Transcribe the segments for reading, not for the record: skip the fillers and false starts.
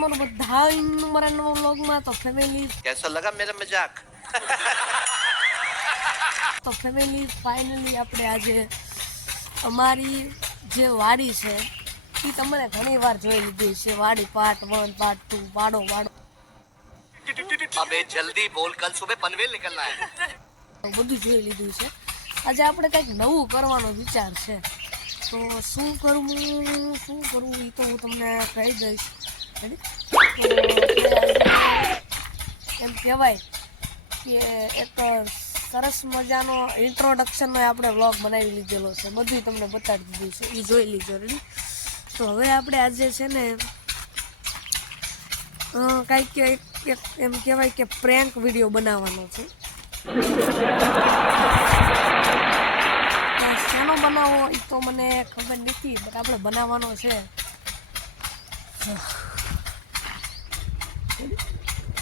તમારું બધાનું મારા નવા વ્લોગમાં. તો ફેમિલી कैसा लगा मेरा मजाक? તો ફેમિલી ફાઇનલી આપણે આજે અમારી જે વાડી છે એ તમને ઘણી વાર જોઈ લીધી છે. વાડી પાર્ટ 1 પાર્ટ 2 વાડો વાડો अबे जल्दी बोल, कल सुबह पनवेल निकलना है. બધું જોઈ લીધું છે. આજે આપણે કંઈક નવું કરવાનો વિચાર છે. તો શું કરવું એ તો હું તમને કહી દઈશ. એમ કહેવાય કે એક સરસ મજાનો ઇન્ટ્રોડક્શનનો આપણે વ્લોગ બનાવી લીધેલો છે. બધું તમને બતાવી દીધું છે, એ જોઈ લીધો. રેડી? તો હવે આપણે આજે છે ને કાંઈક એક એમ કહેવાય કે પ્રેન્ક વિડીયો બનાવવાનો છે. શેનો બનાવવો એ તો મને ખબર નથી, બટ આપણે બનાવવાનો છે.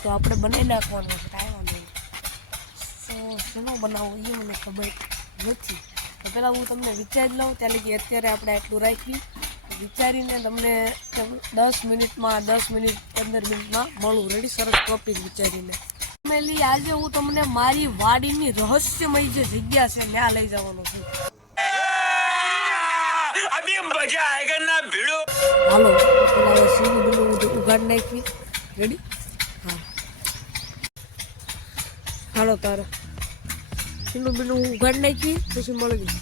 તો આપણે બનાવી નાખવાનો છે, કાંઈ વાંધો નહીં. તો શેનો બનાવવો એ મને ખબર નથી. તો પહેલાં હું તમને વિચારી લઉં, ત્યાં લગી અત્યારે આપણે આટલું રાખી વિચારીને તમને 10 મિનિટમાં 15 મિનિટમાં મળું. રેડી? સરસ ટોપિક વિચારીને. ફેમિલી આજે હું તમને મારી વાડીની રહસ્યમય જે જગ્યા છે ત્યાં લઈ જવાનો છું. હાલો, પેલા સીનું બીનું ઉગાડ નાખી. રેડી? હા, હાલો તારે સીનું બીનું ઉગાડ નાખી પછી મળવી.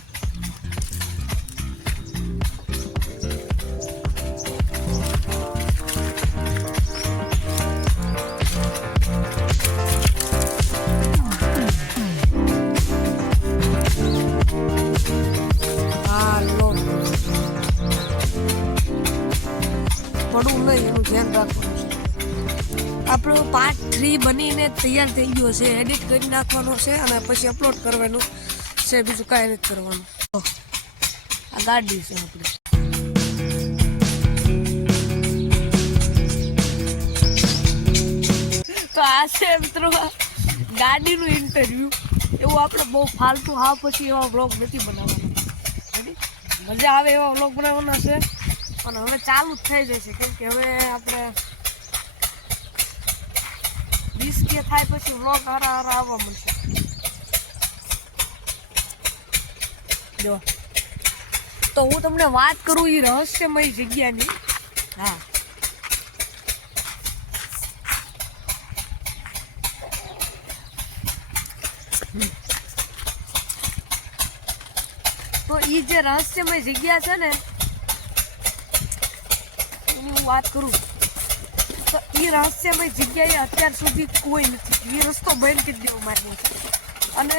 પડવું નહીં, એનું ધ્યાન રાખવાનું છે. આપણો પાર્ટ 3 બનીને તૈયાર થઈ ગયો છે. એડિટ કરી નાખવાનો છે અને પછી અપલોડ કરવાનું છે. બીજું કાંઈ નથી કરવાનું. આ ગાડી છે આપણે. તો આ છે મિત્રો ગાડીનું ઇન્ટરવ્યૂ. એવું આપણે બહુ ફાલતુ પછી એવા વ્લોગ નથી બનાવવાના. મજા આવે એવા વ્લોગ બનાવવાના છે. અને હવે ચાલુ જ થઈ જશે, કેમ કે હવે આપણે 20K થાય પછી વ્લોગ હારા આવવા મળશે. જો તો હું તમને વાત કરું એ રહસ્યમય જગ્યાની. હા, તો એ જે રહસ્યમય જગ્યા છે ને હું વાત કરું તો એ રહસ્યમય જગ્યાએ અત્યાર સુધી કોઈ નથી. એ રસ્તો બંધ કરી દેવો માંગ્યો છે. અને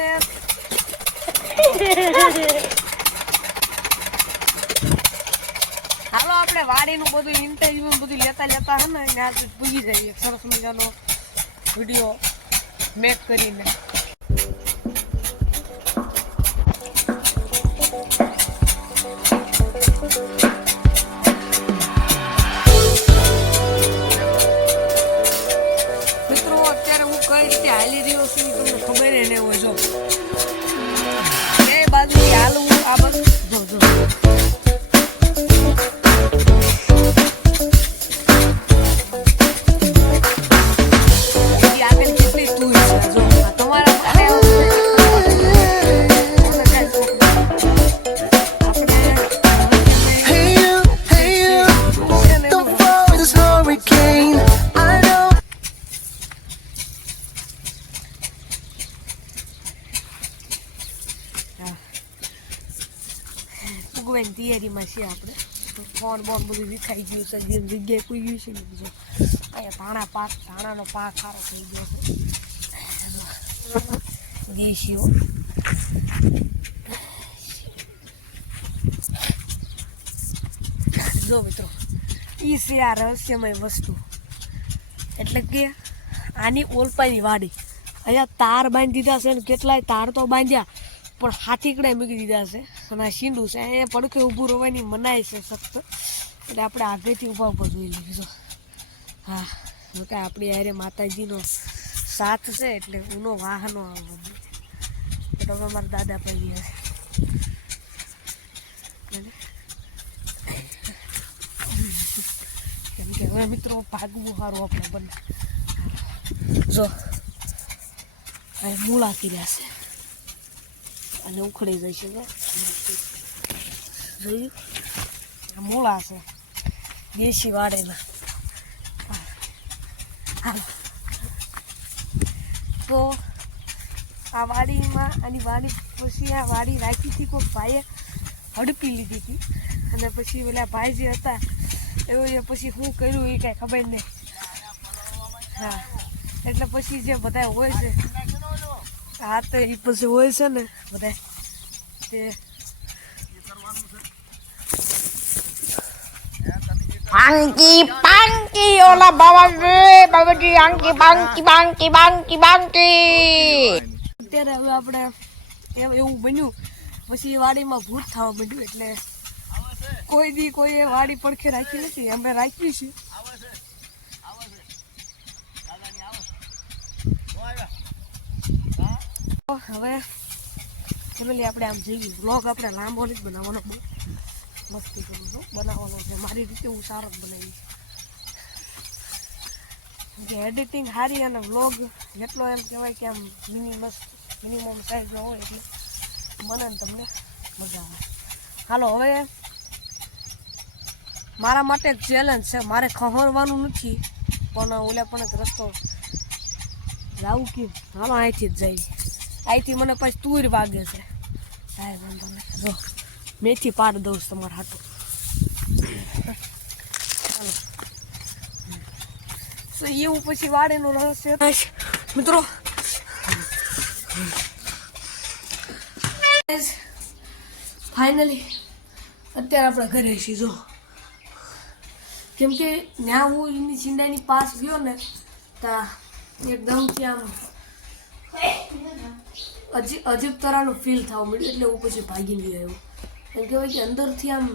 હાલો આપણે વાડીનું બધું ઇન્ટરવ્યુ બધું લેતા હે ને ત્યાં પૂગી જઈએ સરસ મજાનો વિડીયો મેક કરીને. હાલી રહ્યો છે તમને ખબર એને હોય. જો બે બાજુ હાલવું આ બાજુ જો આગળ કેટલી ટૂર છે. જો તમારા ઉગવાની તૈયારીમાં છીએ આપણે. ફોન બોન બધું વિખાઈ ગયું છે. જગ્યાએ કોઈ ગયું છે ને. બીજો અહીંયા ધાણાનો પાક સારો થઈ ગયો છે. દેશીઓ જો મિત્રો એ છે આ રહસ્યમય વસ્તુ. એટલે કે આની ઓલપાની વાડી. અહીંયા તાર બાંધી દીધા છે ને કેટલાય તાર તો બાંધ્યા પણ હાથીકડા મૂકી દીધા છે. અને આ શીંડું છે. અહીંયા પડખે ઊભું રહેવાની મનાય છે સખ્ત. એટલે આપણે આગળથી ઊભા જોઈ લીધું. હા, કે આપણી યારે માતાજીનો સાથ છે એટલે ઊનો વાહનો આવવાનો. એટલે હવે મારા દાદા પડી ગયા છે. કેમ કે હવે હવે મિત્રો ભાગવું સારું આપણે બંને જો અહીં મૂળા કર્યા છે અને ઉખડી જશે જોયું મૂળા છે દેશી વાડેના તો આ વાડીમાં આની વાડી પછી આ વાડી રાખી હતી કોઈ ભાઈએ હડપી લીધી હતી અને પછી પેલા ભાઈ જે હતા એવું એ પછી શું કર્યું એ કાંઈ ખબર નહીં હા એટલે પછી જે બધા હોય છે હા તો એ પછી હોય છે ને બધા તે Bangki bangki olah babaji angki bangki bangki bangki bangki. અત્યારે હવે આપણે એવું બન્યું પછી એ વાડીમાં ભૂત થવા માંડ્યું એટલે કોઈ દી કોઈ વાડી પડખે રાખી નથી અમે રાખી છે હવે ફેમિલી આપણે આમ જઈએ વ્લોગ આપણે લાંબો નથી બનાવવાનો બહુ મસ્તી કરું છું બનાવવાનો છે મારી રીતે હું સારો જ બનાવીશ કે એડિટિંગ સારી અને વ્લોગ જેટલો એમ કહેવાય કે આમ મિનિમમ સાઈઝનો હોય એટલે મને ને તમને મજા આવે હાલો હવે મારા માટે એક ચેલેન્જ છે મારે ખવડાવવાનું નથી પણ ઓલા પણ એક રસ્તો જાવું કે હાલો અહીંથી જ જાય અહીંથી મને પછી તુર વાગે છે હા વાંધો નહીં જો મેથી પાડી દઉં છું તમારા હાથું ચાલો તો એવું પછી વાડેનું રહસ્ય મિત્રો ફાઇનલી અત્યારે આપણે ઘરે છીએ જો કેમ કે ત્યાં હું એની છીંડાની પાસ ગયો ને તા એકદમથી આમ અજીબ તરાનું ફીલ થવા મળ્યું એટલે હું પછી ભાગી ગયો એવું એમ કહેવાય કે અંદરથી આમ